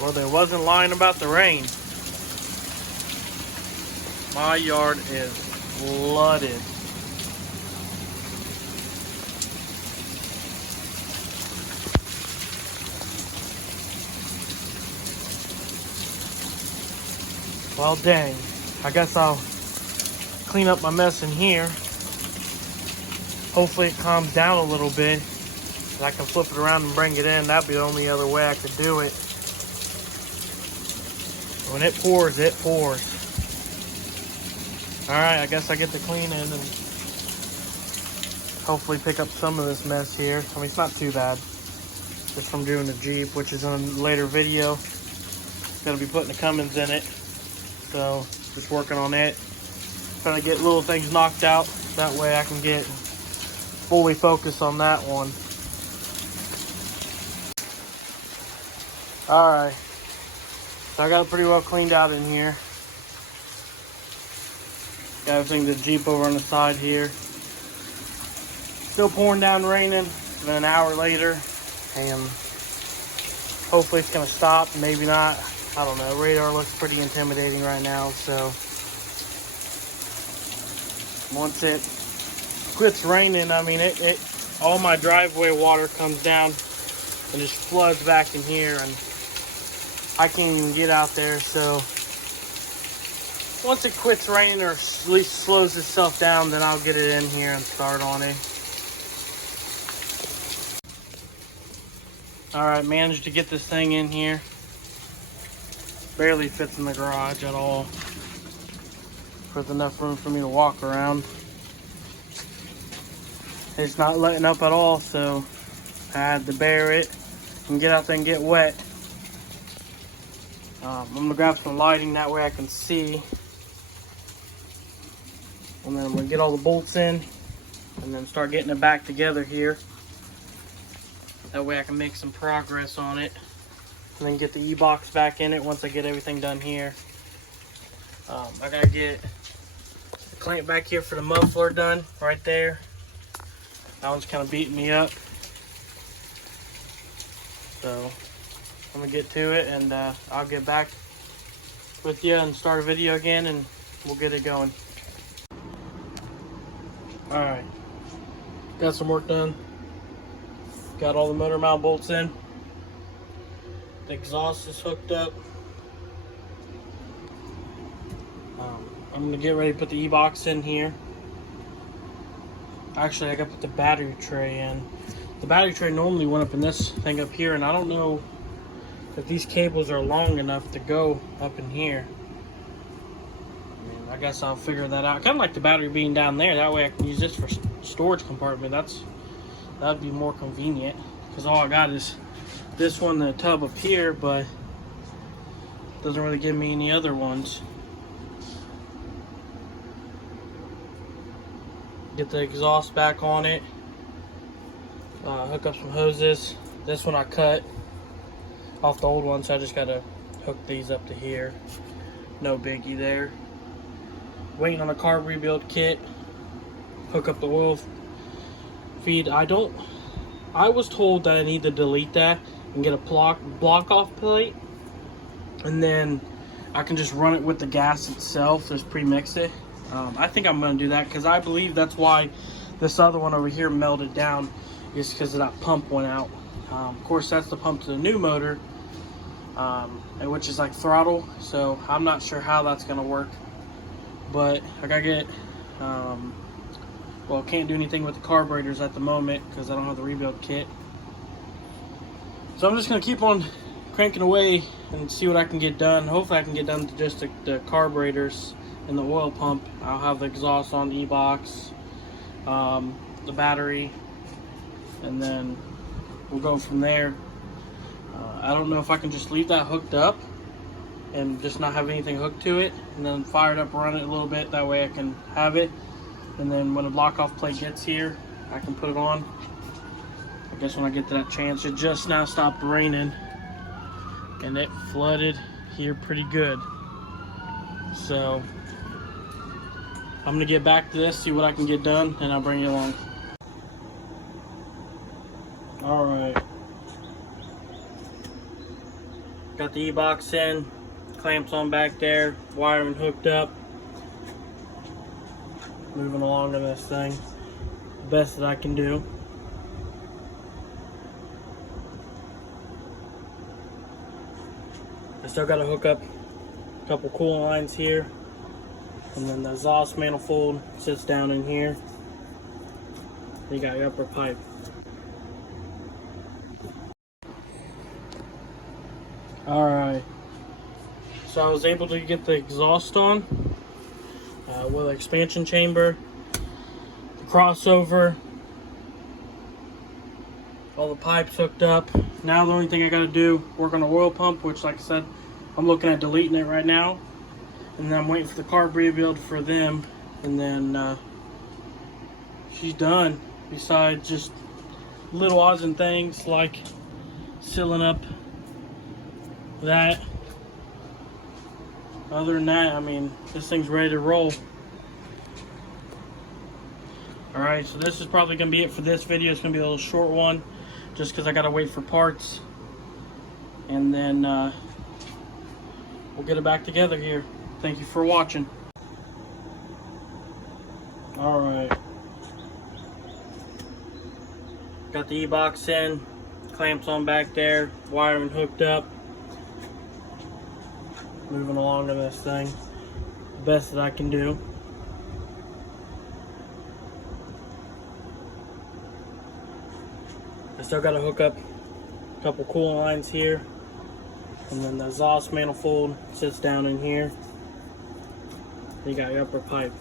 Well, they wasn't lying about the rain. My yard is flooded. Well, dang. I guess I'll clean up my mess in here. Hopefully it calms down a little bit. And I can flip it around and bring it in. That'd be the only other way I could do it. When it pours, it pours. Alright, I guess I get to clean in and hopefully pick up some of this mess here. I mean, it's not too bad. Just from doing the Jeep, which is in a later video. Gonna be putting the Cummins in it. So, just working on it. Trying to get little things knocked out. That way I can get fully focused on that one. Alright. So I got it pretty well cleaned out in here. Got everything, the Jeep over on the side here. Still pouring down, raining. Then an hour later. And hopefully it's going to stop. Maybe not. I don't know. Radar looks pretty intimidating right now. So once it quits raining, I mean, all my driveway water comes down and just floods back in here. And I can't even get out there. So once it quits raining or at least slows itself down, then I'll get it in here and start on it. Alright, managed to get this thing in here. Barely fits in the garage at all. There's enough room for me to walk around. It's not letting up at all, so I had to bear it and get out there and get wet. I'm going to grab some lighting, that way I can see. And then I'm going to get all the bolts in and then start getting it back together here. That way I can make some progress on it. And then get the E-box back in it once I get everything done here. I got to get the clamp back here for the muffler done right there. That one's kind of beating me up. So I'm going to get to it and I'll get back with you and start a video again and we'll get it going. Alright, got some work done. Got all the motor mount bolts in. The exhaust is hooked up. I'm going to get ready to put the E-box in here. Actually, I got to put the battery tray in. The battery tray normally went up in this thing up here, and I don't know if these cables are long enough to go up in here. I guess I'll figure that out. I kind of like the battery being down there. That way I can use this for storage compartment. That'd be more convenient. Because all I got is this one, the tub up here, but doesn't really give me any other ones. Get the exhaust back on it. Hook up some hoses. This one I cut off the old one, so I just gotta hook these up to here. No biggie there. Waiting on a carb rebuild kit. Hook up the oil feed. I was told that I need to delete that and get a block off plate, and then I can just run it with the gas itself. Just pre-mix it. I think I'm going to do that because I believe that's why this other one over here melted down, is because that pump went out. Of course, that's the pump to the new motor, which is like throttle. So I'm not sure how that's going to work. But I gotta get, well, can't do anything with the carburetors at the moment because I don't have the rebuild kit. So I'm just gonna keep on cranking away and see what I can get done. Hopefully I can get done to just the carburetors and the oil pump. I'll have the exhaust on the E-box, the battery, and then we'll go from there. I don't know if I can just leave that hooked up and just not have anything hooked to it, and then fire it up, run it a little bit, that way I can have it, and then when the block off plate gets here I can put it on. I guess when I get to that chance. It just now stopped raining and it flooded here pretty good, so I'm gonna get back to this, see what I can get done, and I'll bring you along. Alright, Got the E-box in, clamps on back there, wiring hooked up. Moving along on this thing, best that I can do. I still got to hook up a couple coolant lines here, and then the exhaust manifold sits down in here. You got your upper pipe. Alright, so I was able to get the exhaust on with an expansion chamber, the crossover, all the pipes hooked up. Now the only thing I got to do, work on the oil pump, which like I said, I'm looking at deleting it right now. And then I'm waiting for the carb rebuild for them, and then she's done. Besides just little odds and things like sealing up that. Other than that, I mean, this thing's ready to roll. Alright, so this is probably going to be it for this video. It's going to be a little short one, just because I got to wait for parts. And then we'll get it back together here. Thank you for watching. Alright. Got the E-box in, clamps on back there, wiring hooked up. Moving along on this thing, best that I can do. I still got to hook up a couple coolant lines here, and then the exhaust manifold sits down in here. You got your upper pipe.